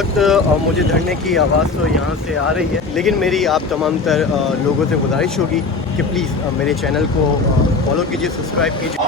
वक्त मुझे धरने की आवाज़ तो यहाँ से आ रही है, लेकिन मेरी आप तमाम तर लोगों से गुजारिश होगी कि प्लीज़ मेरे चैनल को फॉलो कीजिए, सब्सक्राइब कीजिए।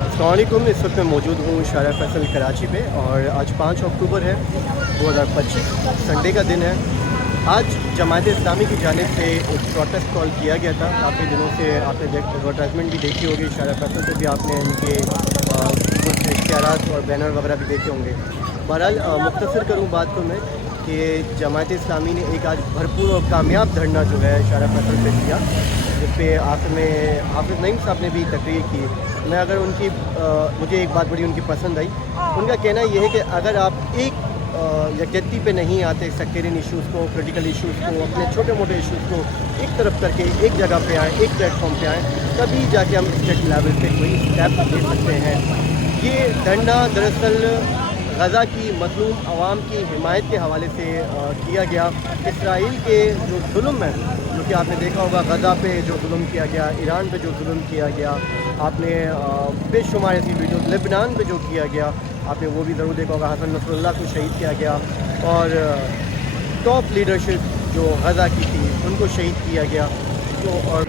अस्सलामुअलैकुम, इस वक्त मैं मौजूद हूँ शारा फैसल कराची पे और आज 5 अक्टूबर है 2025, संडे का दिन है। आज जमात इस्लामी की जानिब से एक प्रोटेस्ट कॉल किया गया था। काफ़ी दिनों से आपने एडवर्टाइजमेंट भी देखी होगी, शारा फैसल पे भी आपने इनके कुछ इश्तिहारात और बैनर वगैरह भी देखे होंगे। बहरहाल मुख्तसर करूँ बात को मैं कि जमात इस्लामी ने एक आज भरपूर और कामयाब धरना जो है शारा फैसल पे किया, जिस पे आखिर में हाफिज़ नईम साहब ने भी तकरीर की। मैं अगर उनकी मुझे एक बात बड़ी उनकी पसंद आई। उनका कहना ये है कि अगर आप एक यकजहती पे नहीं आते, सेक्टेरियन इश्यूज़ को, पोलिटिकल इश्यूज़ को, अपने छोटे मोटे इश्यूज़ को एक तरफ करके एक जगह पे आएँ, एक प्लेटफॉर्म पे आएँ, तभी जाके हम स्टेट लेवल पे कोई स्टेप ले सकते हैं। ये धरना दरअसल गज़ा की मज़लूम आवाम की हिमायत के हवाले से किया गया। इसराइल के जो जुल्म है, जो कि आपने देखा होगा गज़ा पे जो जुल्म किया गया, ईरान पे जो जुल्म किया गया, आपने बेशुमार ऐसी वीडियोज़ लेबनान पे जो किया गया आपने वो भी ज़रूर देखा होगा। हसन नसरुल्लाह को शहीद किया गया और टॉप लीडरशिप जो गज़ा की थी उनको शहीद किया गया। तो और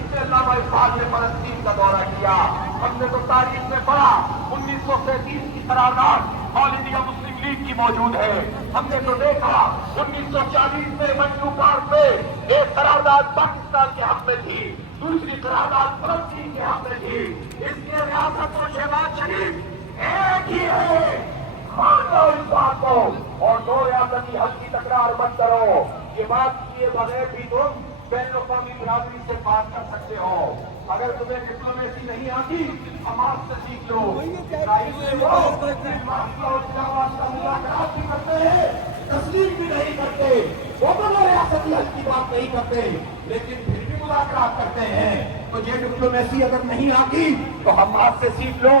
फलस्तीन का दौरा किया, हमने तो तारीख में पढ़ा 1937 की करारदाद ऑल इंडिया मुस्लिम लीग की मौजूद है। हमने तो देखा 1940 में मंजूकार पे एक करारदाद पाकिस्तान के हक में थी, दूसरी करारदाद फलस्तीन के हक में थी। इसलिए रियासत और शहबाज शरीफ एक ही है, मान लो इस बात को और दो रियासती हल की तकरार मत करो। ये बात किए बगैर भी तुम बैन अवी बराबरी से बात कर सकते हो। अगर तुम्हें डिप्लोमेसी नहीं आती, हमारे से सीख लो। मुलाकात भी करते हैं, तस्लीम भी नहीं करते, वो दोनों रियासती हल की बात नहीं करते, लेकिन फिर भी मुलाकात करते हैं। तो ये डिप्लोमेसी अगर नहीं आती तो हमारे से सीख लो,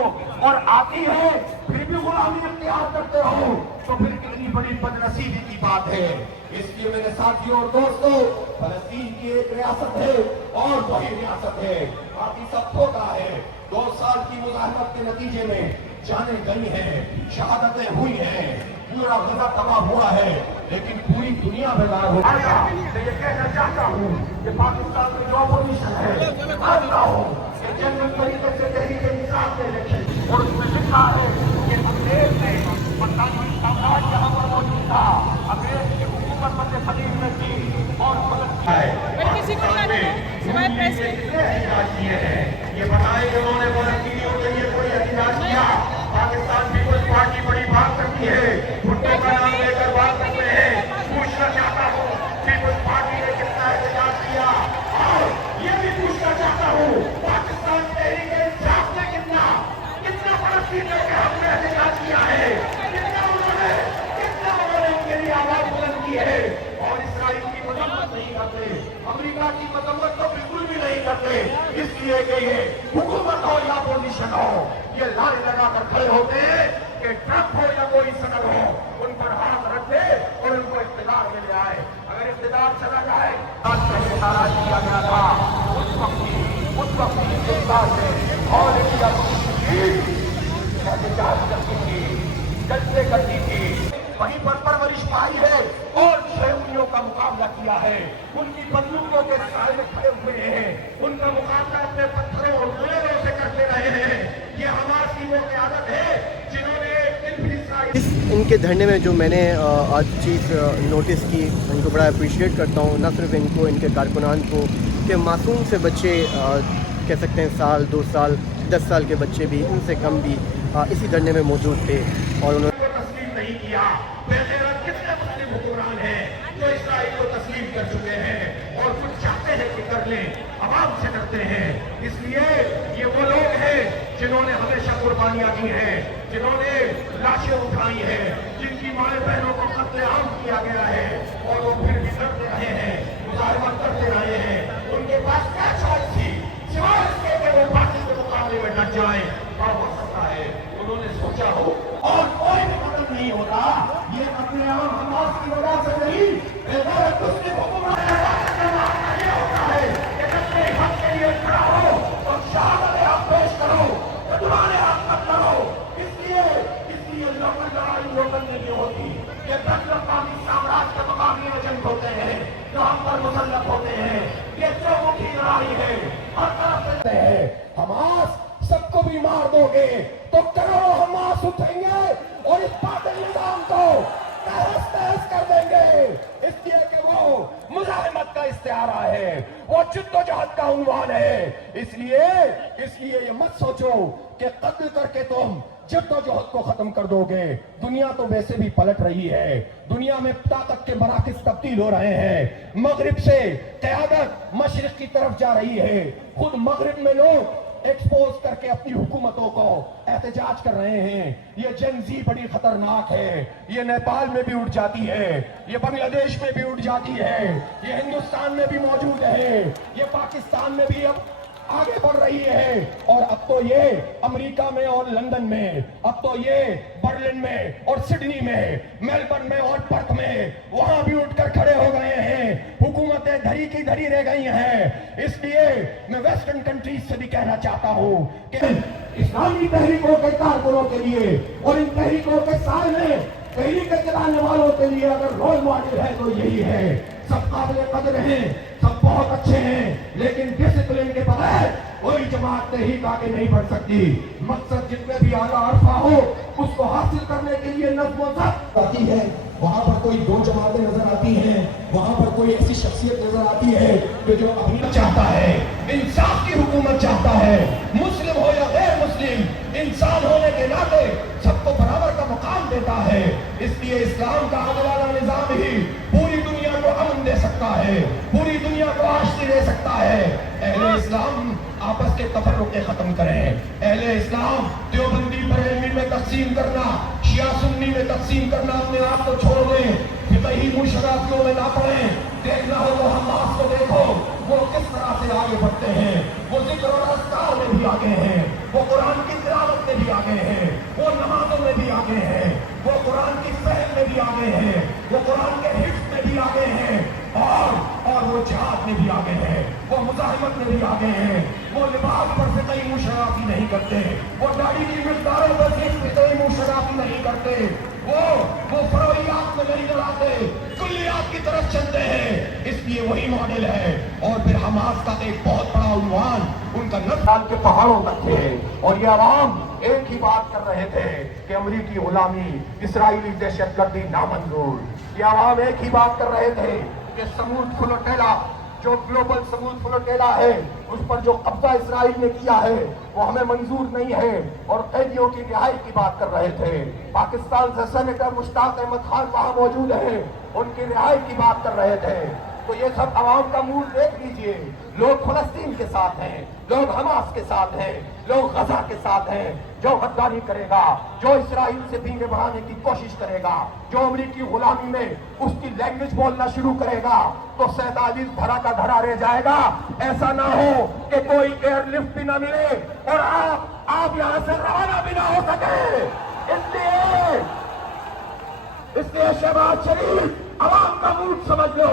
और आती है फिर भी गुलामी इख्तियार करते हो, तो फिर कितनी बड़ी बदनसीबी की बात है। इसलिए मेरे साथियों और दोस्तों, फलस्तीन की एक रियासत है और वही रियासत है, बाकी सब धोखा है। 2 साल की मुजाहमत के नतीजे में जाने गई हैं, शहादतें हुई हैं, पूरा गज़ा तबाह हुआ है, लेकिन पूरी दुनिया बेदार हो जाएगा। मैं ये कहना चाहता हूँ कि पाकिस्तान में जो अपोजिशन है, मानता हूँ कि जनरल तरीके से तहरीक इंसाफ ने लिखी और उसमें लिखा है कि अंग्रेज ने बरतानवी साम्राज्य यहाँ पर मौजूद था, अंग्रेज की हुकूमत मध्य प्रदेश में थी और ये बताए कि उन्होंने फलस्तीनियों के लिए कोई एहतजाज किया। पाकिस्तान पीपल्स पार्टी बड़ी बात करती है, भुट्टो का नाम लेकर बात करते हैं। पूछना चाहता हूँ पीपल्स पार्टी ने कितना एहतजाज किया, और ये भी पूछना चाहता हूँ पाकिस्तान तहरीक इंसाफ ने कितना फलस्तीनियों के हक में एहतजाज किया है, कितना उन्होंने इनके लिए आवाज बुलंद की है। और इसराइल की मजम्मत नहीं करते, अमेरिका की मजम्मत तो बिल्कुल भी नहीं करते, इसलिए कि ये हुकूमत हो या अपोजिशन हो, ये लाइन लगाकर खड़े होते हैं कि ट्रंप हो या कोई सदर हो, उन पर हाथ रख दे और उनको इख्तियार मिल जाए। अगर इख्तियार चला जाए, आज पहले नाराज किया गया था, उस वक्त हिंदुस्तान में ऑल इंडिया एहतजाज करती थी, जलसे करती थी, वहीं पर परवरिश पाई है और 6 उंगलियों का मुकाबला किया है। उनकी बंदूकों के साए में खड़े हुए हैं, उनका मुकाबला अपने पत्थरों और गोलों से करते रहे हैं। ये हमास की वो क़यादत है जिन्होंने इस इनके धरने में जो मैंने आज चीज़ नोटिस की, इनको बड़ा अप्रिशिएट करता हूँ, न सिर्फ इनको, इनके कारकुनान को, कि मासूम से बच्चे कह सकते हैं 1 साल 2 साल 10 साल के बच्चे भी, इनसे कम भी इसी धरने में मौजूद थे और उन्होंने तस्लीम नहीं किया। कितने मुस्लिम हुक्मरान हैं जो इसराइल को तस्लीम कर चुके हैं और कुछ चाहते हैं कि कर लें, आवाम से डरते हैं। इसलिए ये वो लोग हैं जिन्होंने हमेशा कुर्बानियां दी हैं, जिन्होंने लाशें उठाई हैं, जिनकी माए बहनों को कत्लेआम किया गया है, और वो फिर भी लड़ते रहे हैं, मुजाहिमत करते रहे हैं। उनके पास क्या चॉइस थी सिवाय इसके कि वो बाकी के मुकाबले में डट जाए। और हो सकता है उन्होंने सोचा हो और कोई भी कदम नहीं होता, ये कत्लेआम हमास की वजह से नहीं, मुस्लिम हुकूमत ये होता है कि अपने हक के लिए खड़ा हो और शहादत आप पेश करो, तुम्हारे हाथ मत करो। हमास सबको भी मार दोगे तो करोड़ों हमास उठेंगे और इस बातिल निजाम को तहस तहस कर देंगे, इसलिए कि वो मुजाहिमत का इस्तिहारा है, वो जिद्दोजहद का उन्वान है। इसलिए ये मत सोचो कि कत्ल करके तुम जिद्दोजहद को खत्म कर दोगे। दुनिया तो वैसे भी पलट रही है, दुनिया में ताकत के मराकिज तब्दील हो रहे हैं, मगरिब से क़यादत मशरिक की तरफ जा रही है। खुद मगरिब में लोग एक्सपोज करके अपनी हुकूमतों को एहतजाज कर रहे हैं। ये जेनजी बड़ी खतरनाक है, ये नेपाल में भी उठ जाती है, ये बांग्लादेश में भी उठ जाती है, ये हिंदुस्तान में भी मौजूद है, ये पाकिस्तान में भी अब आगे बढ़ रही है, और अब तो ये अमेरिका में और लंदन में, अब तो ये बर्लिन में और सिडनी में, मेलबर्न में और पर्थ में, वहां भी उठकर खड़े हो गए हैं। हुकूमतें धरी की धरी रह गई हैं। इसलिए मैं वेस्टर्न कंट्रीज से भी कहना चाहता हूं कि इस्लामी तहरीकों के कारकुनों के लिए और इन तहरीकों के सामने तहरीक चलाने वालों के लिए अगर रोल मॉडल है तो यही है। सब काबिल कदर हैं, सब बहुत अच्छे हैं, लेकिन डिसिप्लिन के बगैर कोई जमात तहरीक आगे नहीं बढ़ सकती। मकसद जितने भी आला अरफा हो उसको हासिल करने के लिए नज़्म व ज़ब्त आती है। वहां पर कोई दो जमातें नजर आती हैं, वहां पर कोई ऐसी शख्सियत नजर आती है कि जो अपनी चाहता है, इंसाफ की हुकूमत चाहता है, मुस्लिम हो या गैर मुस्लिम, इंसान होने के नाते सबको बराबर का मुकाम देता है। इसलिए इस्लाम का आदिलाना निजाम ही पूरी दुनिया को अमन दे सकता है, पूरी दुनिया को आश्ती दे सकता है। अहले इस्लाम आपस के तफर्रुक़े खत्म करें। अहले इस्लाम देवबंदी बरेलवी में तकसीम करना, शिया सुन्नी में तकसीम करना अपने आप को छोड़ दें, फिक़ही मुशर्रफियों में ना पड़ें। देखना हो तो हमास को देखो, वो किस तरह से आगे बढ़ते हैं, वो ज़िक्र और अस्कार में भी आगे हैं, वो कुरान की तिलावत में भी आगे हैं, वो नमाज़ों में भी आगे हैं, वो कुरान की फहम में भी आगे हैं, वो कुरान के हिफ्ज़ में भी आगे हैं, और वो जिहाद में भी आगे हैं, वो मुजाहिमत में भी आगे हैं, वो लिबास पर फिक़ही मुशर्रफी नहीं करते, वो दाढ़ी की मिक़दारों पर फिक़ही मुशर्रफी नहीं करते, वो फरोइयात में नहीं डराते, कुल्लियात की तरफ चलते हैं। इसलिए वही मॉडल है। और फिर हमास का एक बहुत बड़ा उन्वान उनका नस्ल के पहाड़ों तक थे, और ये अवाम एक ही बात कर रहे थे कि अमरीकी गुलामी, इसराइली दहशतगर्दी नामंजूर। ये अवाम एक ही बात कर रहे थे कि समूद फ्लोटेला, जो ग्लोबल समूद फ्लोटेला है, उस पर जो कब्जा इसराइल ने किया है वो हमें मंजूर नहीं है, और कैदियों की रिहाई की बात कर रहे थे। पाकिस्तान से सेनेटर मुश्ताक अहमद खान वहां मौजूद हैं, उनकी रिहाई की बात कर रहे थे। तो ये सब आवाम का मूड देख लीजिए। लोग फलस्तीन के साथ हैं, लोग हमास के साथ हैं, लोग गजा के साथ हैं। जो गद्दारी करेगा, जो इसराइल से पींगे बढ़ाने की कोशिश करेगा, जो अमरीकी गुलामी में उसकी लैंग्वेज बोलना शुरू करेगा, तो 47 धरा का धरा रह जाएगा। ऐसा ना हो कि कोई एयरलिफ्ट भी ना मिले और आप यहां से रवाना भी ना हो सके। इसलिए शहबाज शरीफ अवाम का मूड समझ लो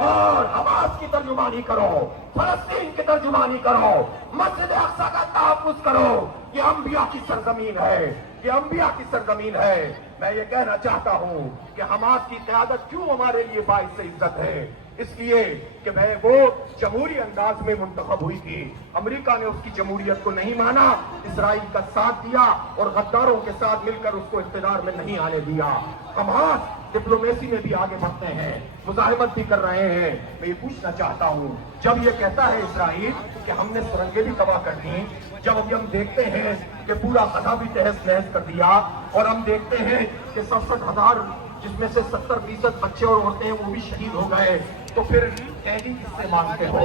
और हमास की तर्जुमानी करो, फलस्तीन की तर्जुमानी करो, मस्जिद अक्सा का तहफ्फुज़ करो। ये अंबिया की सरजमीन है, ये अंबिया की सरजमीन है। मैं ये कहना चाहता हूं कि हमास की क़यादत क्यों हमारे लिए बाइस इज्जत है, इसलिए कि वो जमहूरी अंदाज में मुंतखब हुई थी। अमेरिका ने उसकी जमहूरियत को नहीं माना, इसराइल का साथ दिया और गद्दारों के साथ मिलकर उसको इख्तियार में नहीं आने दिया। हमास डिप्लोमेसी में भी आगे बढ़ते हैं, मुजाहिमत भी कर रहे हैं। मैं ये पूछना चाहता हूँ, जब ये कहता है इसराइल कि हमने सुरंगें भी तबाह कर दी, जब अभी हम देखते हैं कि पूरा गजा भी तहस नहस कर दिया, और हम देखते हैं कि 67,000 जिसमें से 70% बच्चे और औरतें हैं वो भी शहीद हो गए, तो फिर कैदी किससे मांगते हो?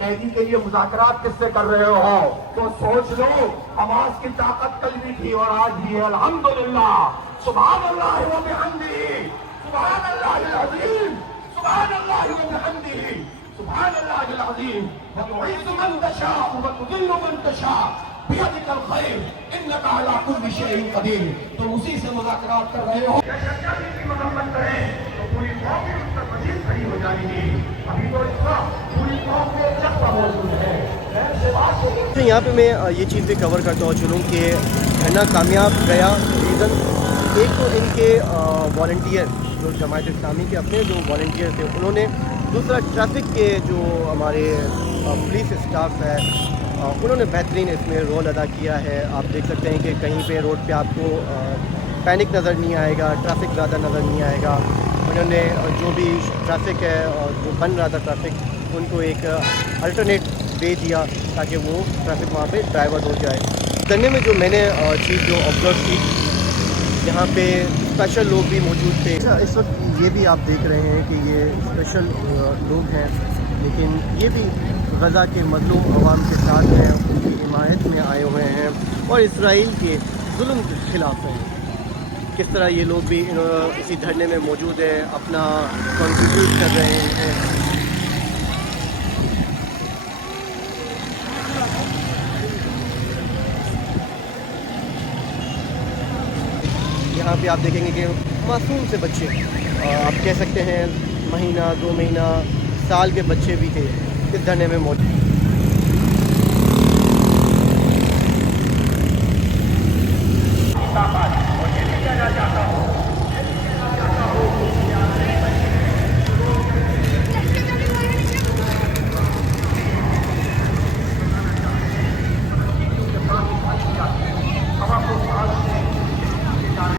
कैदी के लिए मुज़ाकरात किससे कर रहे हो? तो सोच लो, हमास की ताकत कल भी थी और आज भी है। अल्हम्दुलिल्लाह, सुभान अल्लाह व बिहम्दिही, सुभान अल्लाहिल अज़ीम, सुभान अल्लाहि व बिहम्दिही, सुभान अल्लाहिल अज़ीम। व तुइज़्ज़ु मन तशाअ व तुज़िल्लु मन तशाअ बियदिकल खैर, इन्नका अला कुल्लि शैइन क़दीर। तो उसी से मुज़ाकरात कर रहे हो। की मरम्मत करें तो पूरी कौम भी उस पर मज़ीद खड़ी हो जाएगी। अभी तो इसका पूरी कौम के चक्का मौजूद है। तो यहाँ पे मैं ये चीज़ भी कवर करता हूँ चलूँ कि धरना कामयाब गया। रीज़न एक तो इनके वॉलंटियर जो जमात इस्लामी के अपने जो वॉलंटियर थे उन्होंने, दूसरा ट्रैफिक के जो हमारे पुलिस स्टाफ है उन्होंने बेहतरीन इसमें रोल अदा किया है। आप देख सकते हैं कि कहीं पे रोड पे आपको पैनिक नज़र नहीं आएगा, ट्रैफिक ज़्यादा नज़र नहीं आएगा। उन्होंने जो भी ट्रैफिक है और जो बन रहा था ट्रैफिक, उनको एक अल्टरनेट दे दिया ताकि वो ट्रैफिक वहाँ पे डाइवर्ट हो जाए। धरने में जो मैंने चीज़ जो ऑब्जर्व की, यहाँ पे स्पेशल लोग भी मौजूद थे। अच्छा, इस वक्त ये भी आप देख रहे हैं कि ये स्पेशल लोग हैं, लेकिन ये भी गज़ा के मज़लूम अवाम के साथ हैं, उनकी हिमायत में आए हुए हैं और इसराइल के जुल्म के ख़िलाफ़ हैं। किस तरह ये लोग भी इसी धरने में मौजूद हैं, अपना कंट्रीब्यूट कर रहे हैं। यहाँ पे आप देखेंगे कि मासूम से बच्चे, आप कह सकते हैं महीना 2 महीना साल के बच्चे भी थे इस धरने में मौजूद।